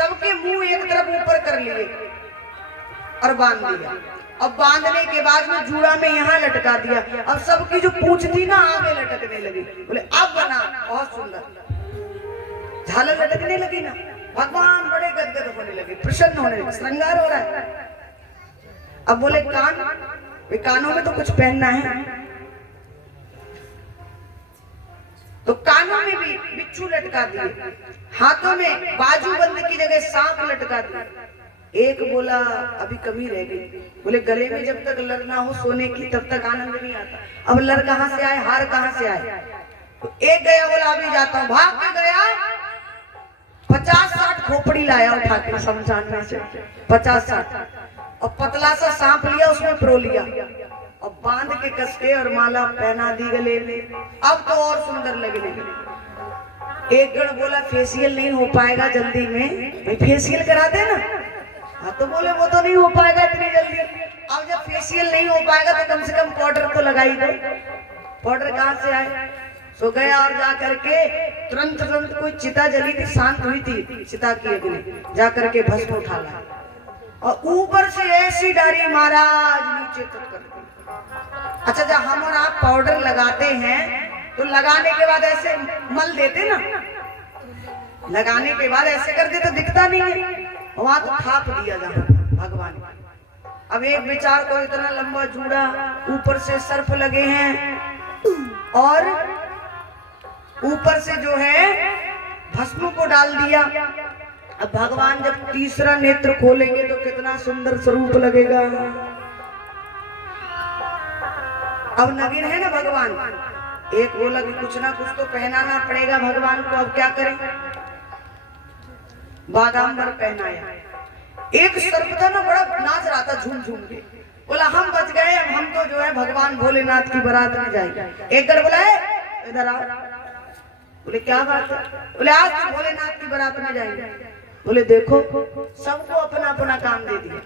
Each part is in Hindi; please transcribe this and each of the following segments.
सबके मुंह एक तरफ ऊपर कर लिए और बांध दिया। अब बांधने के बाद में जूड़ा में यहाँ लटका दिया। अब सबकी जो पूंछ थी ना आगे लटकने लगी। बोले अब बना, बहुत सुंदर झालर लटकने लगी ना। भगवान बड़े गदगद होने लगे, प्रसन्न होने लगे, श्रृंगार हो रहा है। अब बोले कान, वे कानों में तो कुछ पहनना है, तो कानों में भी बिच्छू लटका दिए, हाथों में बाजूबंद की जगह सांप लटका दिया। एक बोला अभी कमी रह गई। बोले गले में जब तक लर ना हो सोने की तब तक आनंद नहीं आता। अब लर कहाँ से आए, हार कहाँ से आए? तो एक गया, बोला अभी जाता हूँ। भाग के गया, 50-60 खोपड़ी लाया उठा के शमशान में से, 50-60, और पतला सा सांप लिया, उसमें प्रो लिया और बांध के कस के और माला पहना दी गले में। अब तो और सुंदर लगने लगी। एक गण बोला फेशियल नहीं हो पाएगा जल्दी में, भाई फेशियल करा दे ना। हाँ तो बोले वो तो नहीं हो पाएगा इतनी जल्दी। अब जब फेशियल नहीं हो पाएगा तो कम से कम पाउडर तो लगाई दो। पाउडर कहाँ से आए? सो गया और जा करके तुरंत कोई चिता जली थी, शांत हुई थी चिता की अग्नि, जा करके भस्म उठा ला और ऊपर से ऐसी डारी महाराज नीचे तक कर दी। अच्छा जब हम और आप पाउडर लगाते हैं तो लगाने के बाद ऐसे मल देते ना, लगाने के बाद ऐसे कर दे तो दिखता नहीं है, वहां तो थाप दिया जहां भगवान। अब एक विचार को इतना लंबा जूड़ा, ऊपर से सर्प लगे हैं और ऊपर से जो है भस्म को डाल दिया। अब भगवान जब तीसरा नेत्र खोलेंगे तो कितना सुंदर स्वरूप लगेगा। अब नगीन है ना भगवान, एक बोला कि कुछ ना कुछ तो पहनाना पड़ेगा भगवान को। अब क्या करें? बागांबर पहनाया। एक सर्प था ना, बड़ा नाच रहा था झूम झूम के। बोला हम बच गए, अब हम तो जो है भगवान भोलेनाथ की बारात में जाएंगे। एक गण बोला इधर आ। बोले क्या बात है? बोले आज तो भोलेनाथ की बारात में जाएंगे। बोले देखो सबको अपना अपना काम दे दिया।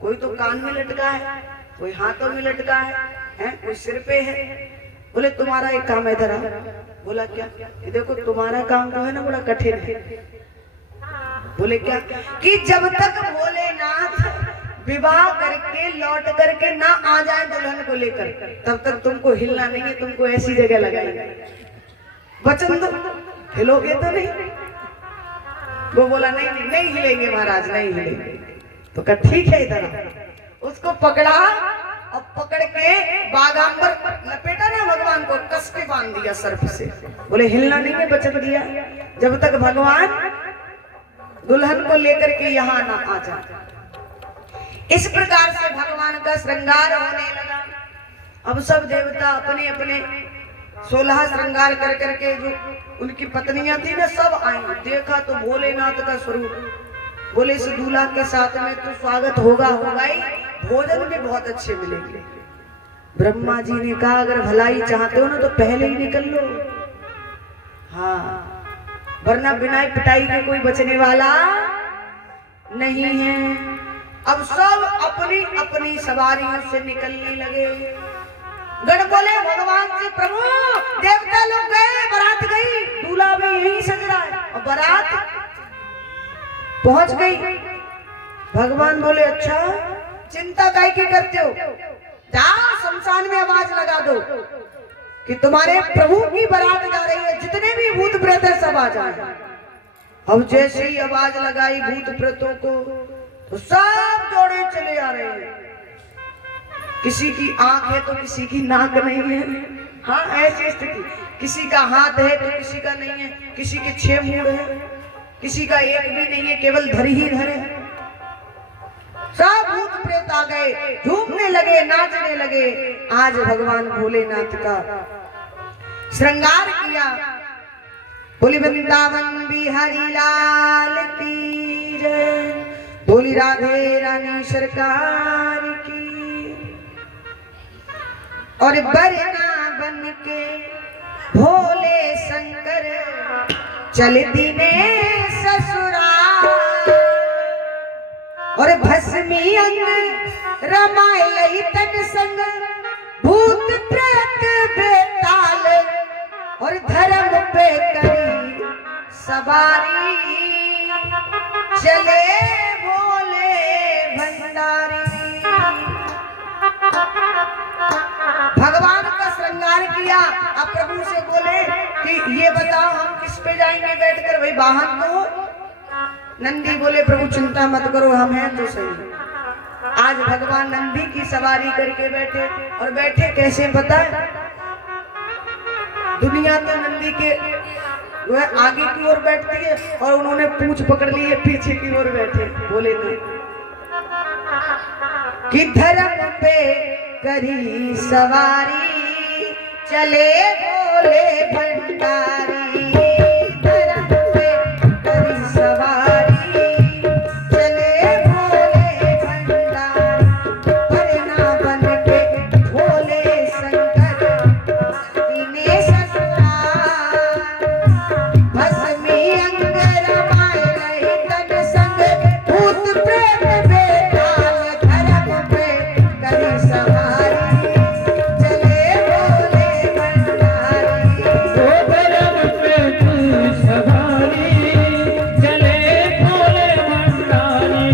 कोई तो कान में लटका है, कोई हाथों में लटका है, कोई सिर पे है। बोले तुम्हारा एक काम है, इधर आ। बोला क्या? देखो तुम्हारा काम जो है ना बड़ा कठिन है। बोले क्या? कि जब तक भोलेनाथ विवाह करके लौट करके ना आ जाए दुल्हन को लेकर, तब तक तुमको हिलना नहीं है, तुमको ऐसी जगह लगाएंगे। वचन दो, हिलोगे तो नहीं? वो बोला नहीं हिलेंगे महाराज, नहीं हिलेंगे। तो कहा ठीक है इधर। उसको पकड़ा और पकड़ के बागांबर लपेटा ना भगवान को, कस के बांध दिया सर्प से। बोले हिलना नहीं है, वचन दिया जब तक भगवान दुल्हन को लेकर के यहाँ ना आ जाए। इस प्रकार से भगवान का श्रृंगार होने लगा। अब सब देवता अपने अपने 16 श्रृंगार कर करके जो उनकी पत्नियां थी ना सब आई। देखा तो भोलेनाथ का स्वरूप। बोले इस दूल्हा के साथ में तो स्वागत होगा ही, भोजन भी बहुत अच्छे मिलेंगे। ब्रह्मा जी ने कहा अगर भलाई चाहते हो ना तो पहले ही निकल लो, हाँ, वरना बिना पिटाई के कोई बचने वाला नहीं है। अब सब अपनी अपनी सवारियों से निकलने लगे। गण बोले भगवान से प्रभु देवता लोग गए, बारात गई, दूल्हा भी यहीं सज रहा है और बारात पहुंच गई। भगवान बोले अच्छा चिंता काहे की करते हो, जाओ शमशान में आवाज लगा दो कि तुम्हारे प्रभु की बारात जा रही है, जितने भी भूत प्रेत है सब आ जाए। अब जैसे ही आवाज लगाई भूत प्रेतों को तो सब जोड़े चले आ रहे हैं। किसी की आंख है तो किसी की नाक नहीं है, हाँ ऐसी स्थिति। किसी का हाथ है तो किसी का नहीं है, किसी के 6 मूड है, किसी का एक भी नहीं है, केवल धर ही धर है। सब भूत प्रेत आ गए, झूमने लगे, नाचने लगे। आज भगवान भोलेनाथ का श्रृंगार किया। बोली वृंदावन बिहारी लाल की जय, बोली राधे रानी सरकार की। और बरना बन के भोले शंकर चल दीने ससुराल, और भस्मी अंग रमाई तन संग भूत प्रेत बेताल, और धर्म पे करी सवारी चले भोले भंडारी। भगवान का श्रृंगार किया। अब प्रभु से बोले कि ये बताओ हम किस पे जाएंगे बैठकर, भाई वाहन तो। नंदी बोले प्रभु चिंता मत करो, हम हैं तो सही। आज भगवान नंदी की सवारी करके बैठे, और बैठे कैसे पता है? दुनिया तो नंदी के वह आगे की ओर बैठती है, और उन्होंने पूंछ पकड़ ली है, पीछे की ओर बैठे। बोले तो कि धर्म पे करी सवारी, चले भोले भंडारी। धर्म पे करी सवारी, चले भोले भंडारी। परना बन के भोले शंकर दीने ससुराल। भस्मी अंग रमाए रही तन संग, भूत प्रेत बेताल। धर्म पे करी सवारी, चले भोले भंडारी। धर्म पे करी सवारी, चले भोले भंडारी।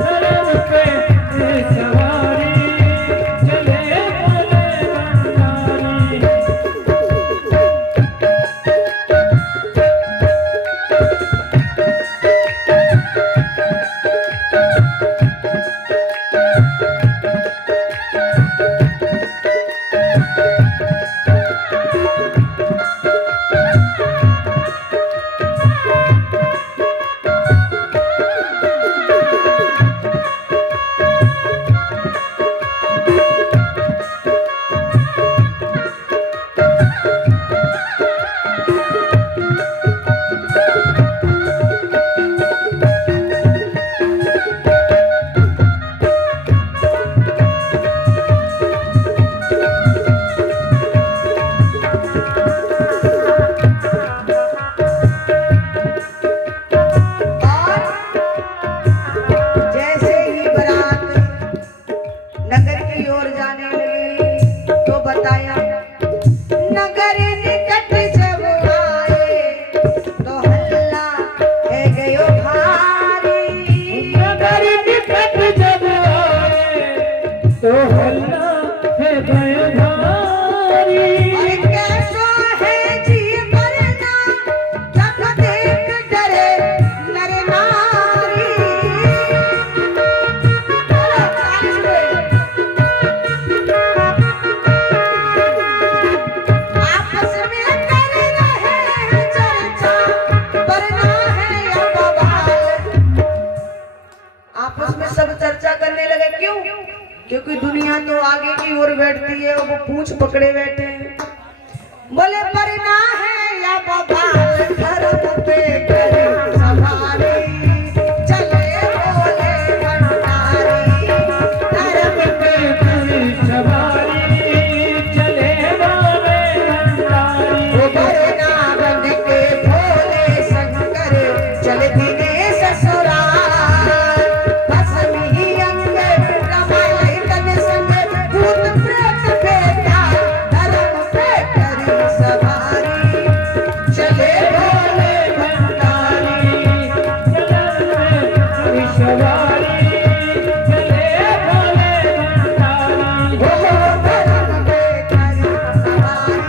धर्म पे करी सवारी, चले भोले भंडारी। जैसे ही बारात नगर की ओर जाने लगी तो बताया, नगर निकट जब आए तो हल्ला है गयो भारी। नगर निकट जब आए तो हल्ला है गयो भारी। और कैसो है जी मरना, जब देख डरे नर नारी। आपस में कर रहे हैं चर्चा, वरना है या बवाल। आपस में सब चर्चा करने लगे। क्यों? क्योंकि दुनिया तो आगे की ओर बैठती है और वो पूंछ पकड़े बैठे हैं। बोले वरना है या बवाल। धर्म पे करी सवारी, चले भोले भंडारी। धर्म पे करी सवारी, चले भोले भंडारी। वरना बन के भोले शंकर चल दीने ससुराल। भस्मी अंग रमाए तन संग, भूत प्रेत बेताल। धर्म पे करी सवारी, चले भोले भंडारी। करी सवारी, चले भोले भंडारी। हो धर्म पे करी सवारी।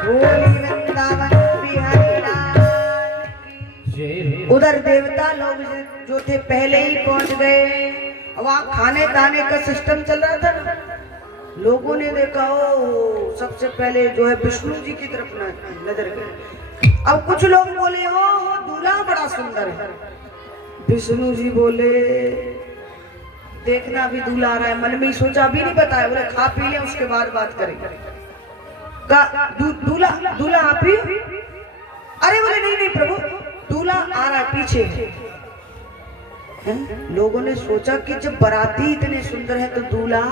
बोली वृंदावन बिहारी लाल की। उधर देवता लोग जो थे पहले ही पहुंच गए। वहाँ खाने खाने का सिस्टम चल रहा था ना। लोगों ने देखा ओ सबसे पहले जो है विष्णु जी की तरफ नजर गई। अब कुछ लोग बोले ओ दूल्हा बड़ा सुंदर है। विष्णु जी बोले देखना अभी दूल्हा आ रहा है। मन में ही सोचा, अभी नहीं बताया। बोले खा पी ले उसके बाद बात करेंगे। दूल्हा दूल्हा आप ही? अरे बोले नहीं नहीं प्रभु, दूल्हा आ रहा है पीछे। हैं? लोगों ने सोचा कि जब बाराती इतने सुंदर है तो दूल्हा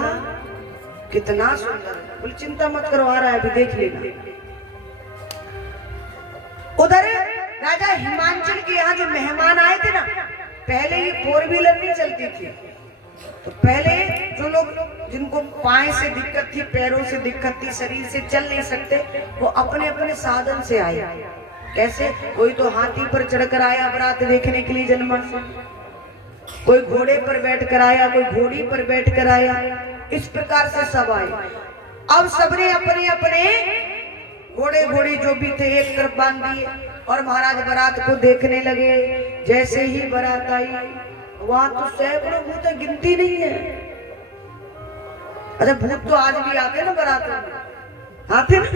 कितना सुंदर है। बोले चिंता मत करो, आ रहा है, अभी देख लेना। उधर राजा हिमांचल के यहाँ जो मेहमान आए थे ना, पहले ये 4 व्हीलर नहीं चलती थी, तो पहले जो लोग जिनको पाए से दिक्कत थी, पैरों से दिक्कत थी, शरीर से चल नहीं सकते, वो अपने अपने साधन से आए। कैसे? कोई तो हाथी पर चढ़कर आया बारात देखने के लिए जन्माष्टमी, कोई घोड़े पर बैठ कर आया, कोई घोड़ी पर बैठ कर आया, इस प्रकार से सब आए। अब सबने अपने अपने घोड़े घोड़ी जो भी थे एक तरफ बांध दिए और महाराज बारात को देखने लगे। जैसे ही बारात आई, वहां तो सैकड़ों भूत, गिनती नहीं है। अच्छा, भूत तो आज भी आते ना बारात में, आते ना,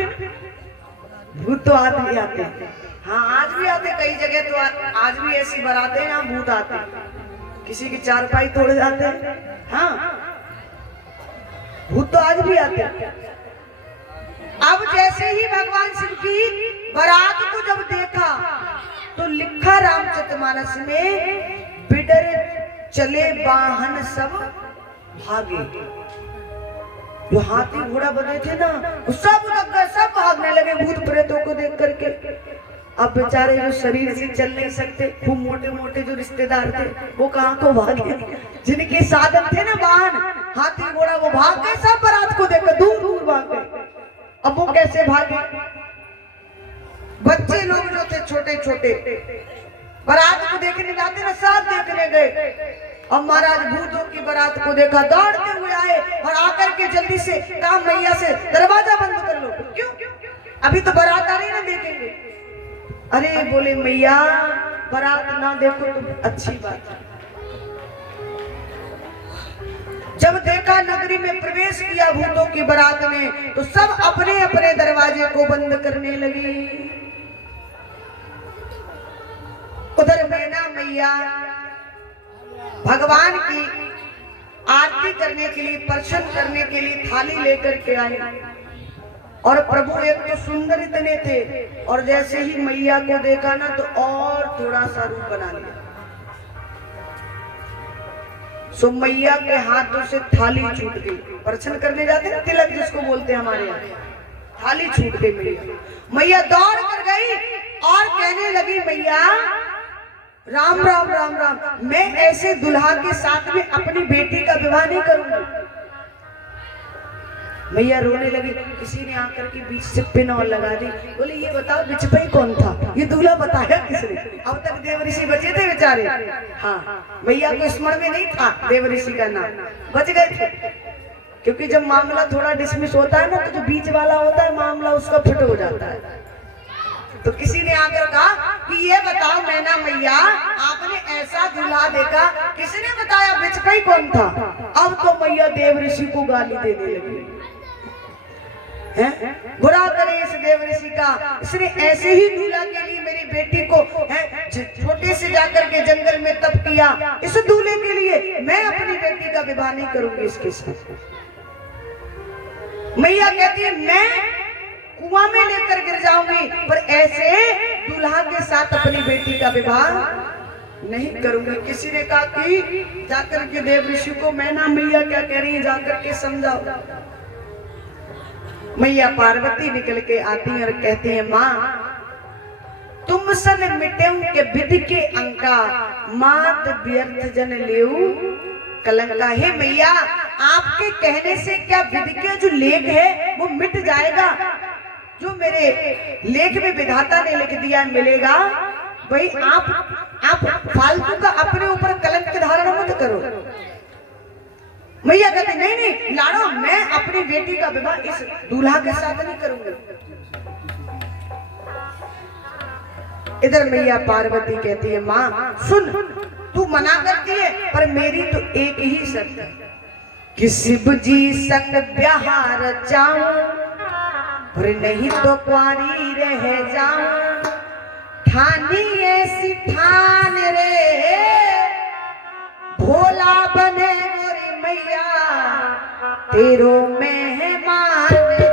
भूत तो आज भी आते हैं। हाँ, आज भी आते, कई जगह तो आज भी ऐसी बारातें यहाँ भूत आते हैं, किसी की चारपाई तोड़ जाते हैं। हाँ, भूत तो आज भी आते हैं। अब जैसे ही भगवान शिव की बारात को जब देखा तो लिखा रामचरितमानस में, बिडर चले वाहन सब भागे। जो हाथी घोड़ा बने थे ना, वो सब लग गए, सब भागने लगे भूत प्रेतों को देख करके। अब बेचारे जो शरीर से चल नहीं सकते, खूब मोटे मोटे जो रिश्तेदार थे, वो कहाँ को भागे? जिनके साधन थे ना वाहन, हाथी घोड़ा, वो भाग गए, सब बारात को देखकर दूर दूर भाग गए। अब वो कैसे भागे? बच्चे लोग जो थे छोटे छोटे, बारात को देखने जाते ना, सब देखने गए। अब महाराज भूतों की बारात को देखा, दौड़ते हुए आए और आकर के जल्दी से कहा मैया से दरवाजा बंद कर लो। क्यों? अभी तो बारात आ रही ना, देखेंगे। अरे बोले मैया, बारात ना देखो तो अच्छी बात है। जब देखा नगरी में प्रवेश किया भूतों की बारात ने, तो सब अपने अपने दरवाजे को बंद करने लगी। उधर मैना मैया भगवान की आरती करने के लिए, प्रसन्न करने के लिए थाली लेकर के आई। और प्रभु एक तो सुंदर इतने थे, और जैसे ही मैया को देखा ना, तो और थोड़ा सा रूप बना लिया। सो मैया के हाथों से थाली छूट गई। प्रसन्न करने जाते हैं, तिलक जिसको बोलते हैं हमारे यहाँ, थाली छूट गई। मैया दौड़ कर गई और कहने लगी, मैया राम राम राम राम, मैं ऐसे दुल्हा के साथ में अपनी बेटी का विवाह नहीं करूंगी। मैया रोने लगी। किसी ने आकर के बीच से पिन और लगा दी। बोले ये बताओ बिचपई कौन था? ये दूल्हा बताया किसने? अब तक देवऋषि बचे थे बेचारे। हाँ, मैया को स्मरण में नहीं था देवऋषि का नाम, बच गए थे। क्योंकि जब मामला थोड़ा डिसमिस होता है ना, तो जो बीच वाला होता है मामला उसका फिट हो जाता है। तो किसी ने आकर कहा कि ये बताओ मैना मैया, आपने ऐसा दूल्हा देखा, किसने बताया बिचपई कौन था? अब तो मैया देवऋषि को गाली देने लगी। बुरा करे इस देवऋषि का, इसने ऐसे ही दूल्हा के लिए मेरी बेटी को छोटे से जाकर के जंगल में तप किया, इस दूल्हे के लिए मैं अपनी बेटी का विवाह नहीं करूंगी इसके साथ। मैया कहती है मैं कुआं में लेकर गिर जाऊंगी, पर ऐसे दूल्हा के साथ अपनी बेटी का विवाह नहीं करूंगी। किसी ने कहा कि जाकर के देवऋषि को मैना मैया क्या कह रही है, जाकर के समझाओ। मैया पार्वती निकल के आती है और कहती है, माँ तुम सन मिटेऊ के विधि के अंका, मात व्यर्थ जन लेऊ कलंका। हे मैया, आपके कहने से क्या विधि के जो लेख है वो मिट जाएगा? जो मेरे लेख में विधाता ने लिख दिया मिलेगा। भाई आप फालतू का अपने ऊपर कलंक धारण मत करो। मैया कहती नहीं नहीं लाड़ो, मैं अपनी बेटी का विवाह इस दूल्हा के साथ नहीं करूंगी। इधर मैया पार्वती कहती है, माँ सुन, तू मना करती है, पर मेरी तो एक ही शर्त है कि शिव जी संग ब्याह रचाऊं, पर नहीं तो कुंवारी रह जाऊं। ठानी ऐसी ठान रे, भोला बने गोरी मैया, तेरो मेहमान रे।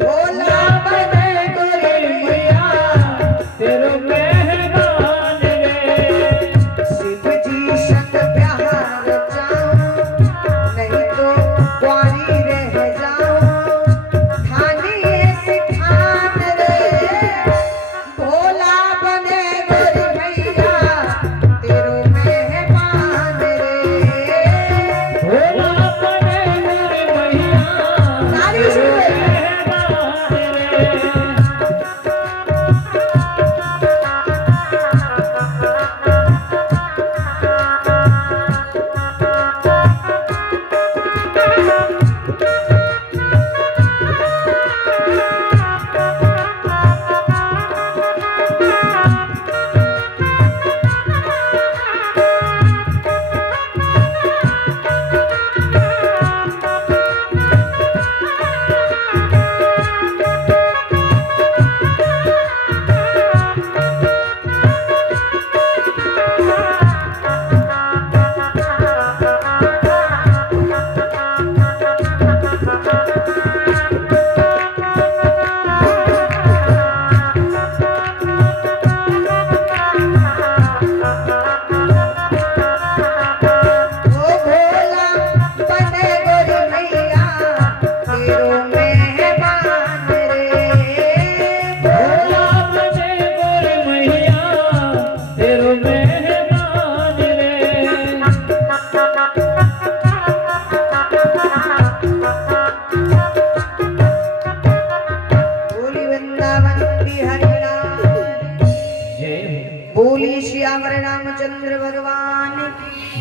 भोला बने गोरी मैया, तेरो मेहमान रे। शिव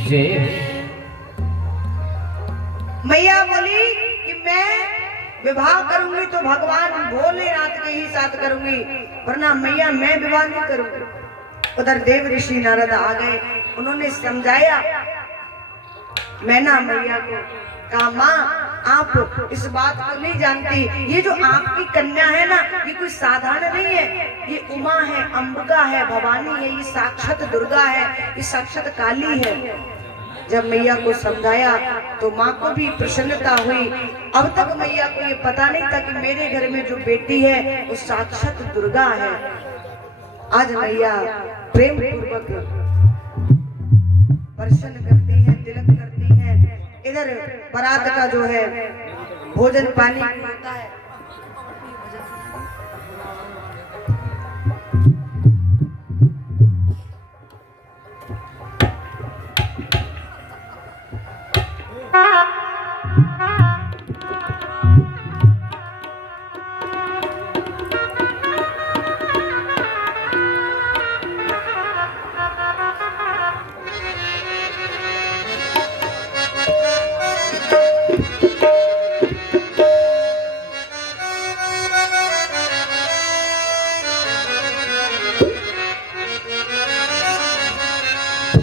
जी मैया बोली कि मैं विवाह करूंगी तो भगवान भोलेनाथ के ही साथ करूंगी, वरना मैया मैं विवाह नहीं करूंगी। उधर देव ऋषि नारद आ गए, उन्होंने समझाया मैना मैया को, कहा माँ आप इस बात को नहीं जानती, ये जो आपकी कन्या है ना ये कोई साधारण नहीं है, ये उमा है, अंबिका है, भवानी है, ये साक्षात दुर्गा है, ये साक्षात काली है। जब मैया को समझाया तो माँ को भी प्रसन्नता हुई। अब तक मैया को ये पता नहीं था कि मेरे घर में जो बेटी है वो साक्षात दुर्गा है। आज मैया प्रेम पूर्वक दर्शन करती है, तिलक करती है। इधर बारात का जो है भोजन पानी होता है।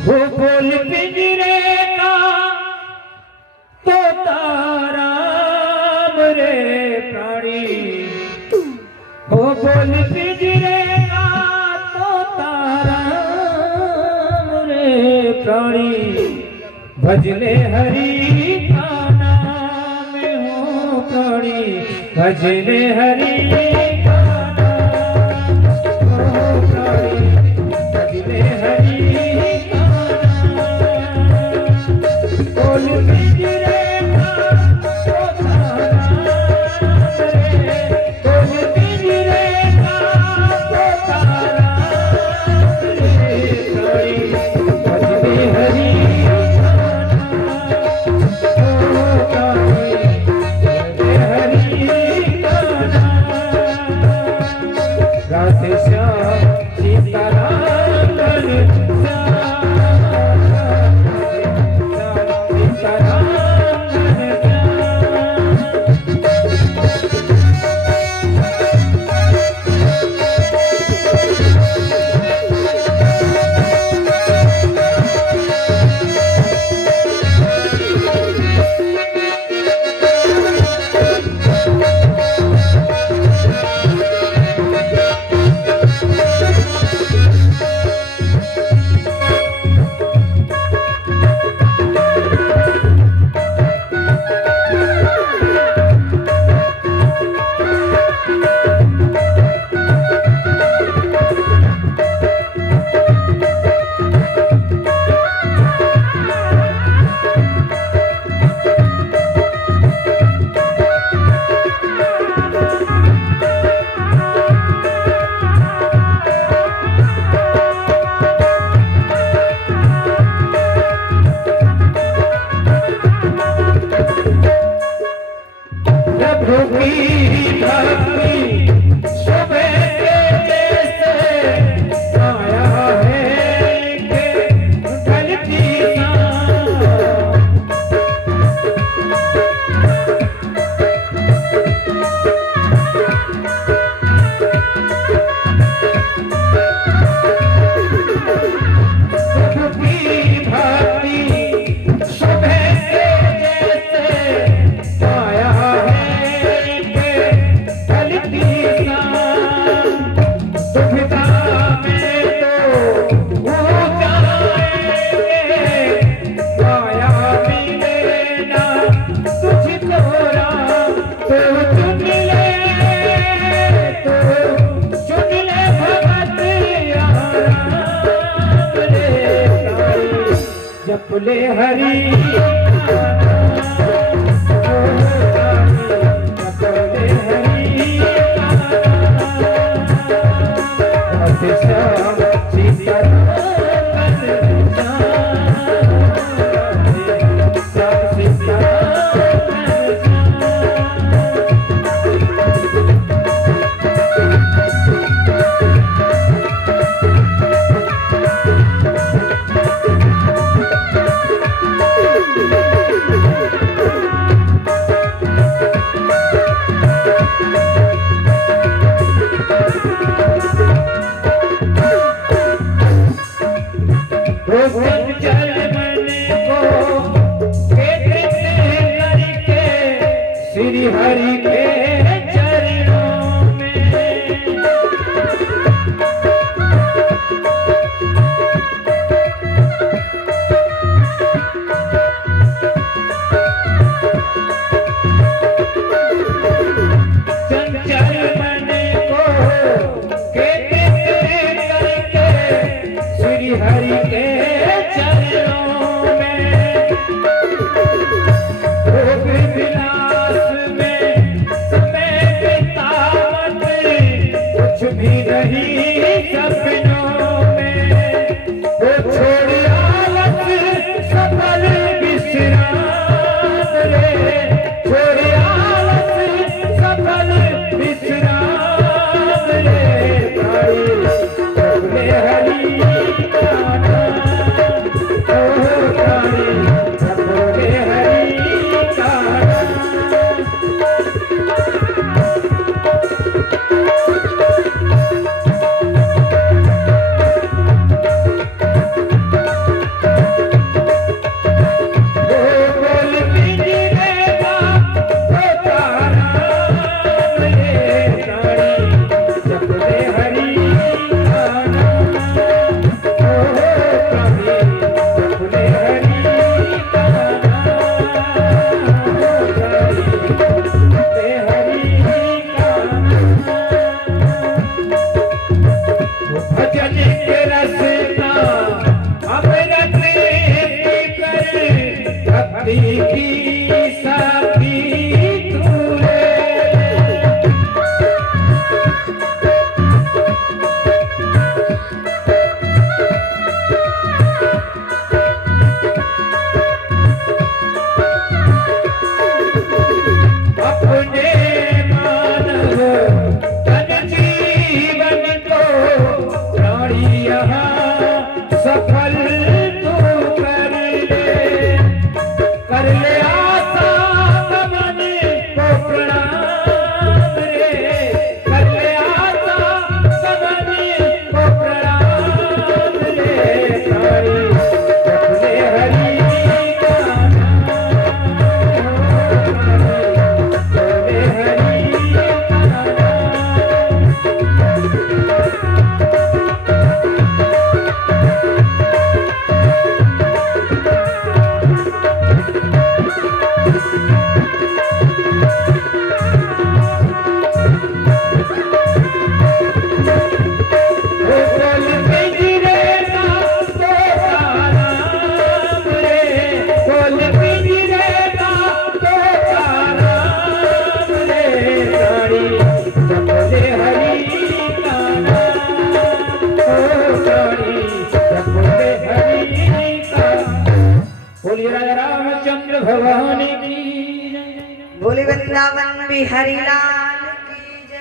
वो बोल पिंजरे का तोता राम रे प्राणी, वो बोल पिंजरे का तोता राम रे प्राणी, भजले हरि का नाम हो प्राणी, भजले हरि का नाम हो प्राणी, भजले हरि जपले हरि जपले हरि श्याम सीता हरि के चरणों में। चंचल मन को केंद्रित करके श्री हरि के चरणों में। भोग विलास में समय बितावत कुछ भी नहीं सपनों में। वो छोड़ आलस सफल विश्राम रे, छोड़ आलस सफल विश्राम रे। तारी बोले हरि का नाम, ओ तारी बोले हरि का नाम। बोल पिंजरे का तारा रे, तारी जपले हरि का नाम। ओ तारी जपले हरि का नाम, तारी जपले हरि का नाम। भजन के रसना अमृत पीकर भक्ति की साथी तू रे। अपने मानव तन जीवन को प्राणी यहाँ सफल तू कर ले आशा मन को प्रणाम रे। कर ले आशा मन को प्रणाम रे। तारी जपले हरि का नाम, बोले हरि का नाम। बोल पिंजरे का तोता राम रे, बोल पिंजरे का तोता राम रे। तारी जपले हरि का नाम, ओ तारी जपले हरि का। बोलिए राजा रामचंद्र भगवान की जय। बोले वृंदावन बिहारी लाल की जय।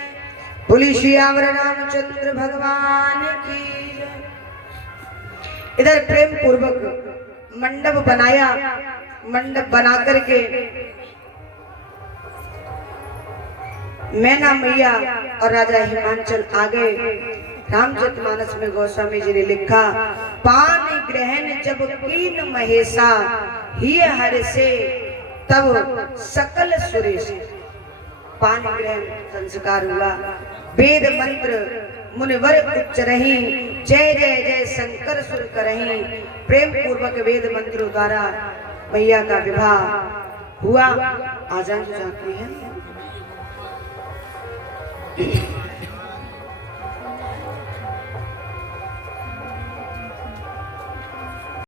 बोली श्यावर रामचंद्र भगवान की जय। इधर प्रेम पूर्वक मंडप बनाया, मंडप बना करके मैना मैया और राजा हिमांचल आ गए। रामचरितमानस में गोस्वामी जी ने लिखा, पान ग्रहण जब कीन महेशा ही हर से तब सकल सुरेश। पान ग्रहण संस्कार हुआ, वेद मंत्र मुनिवर उच्चरहि, जय जय जय शंकर सुर करहि। प्रेम पूर्वक वेद मंत्रों द्वारा मैया का विवाह हुआ। आजान जाती है।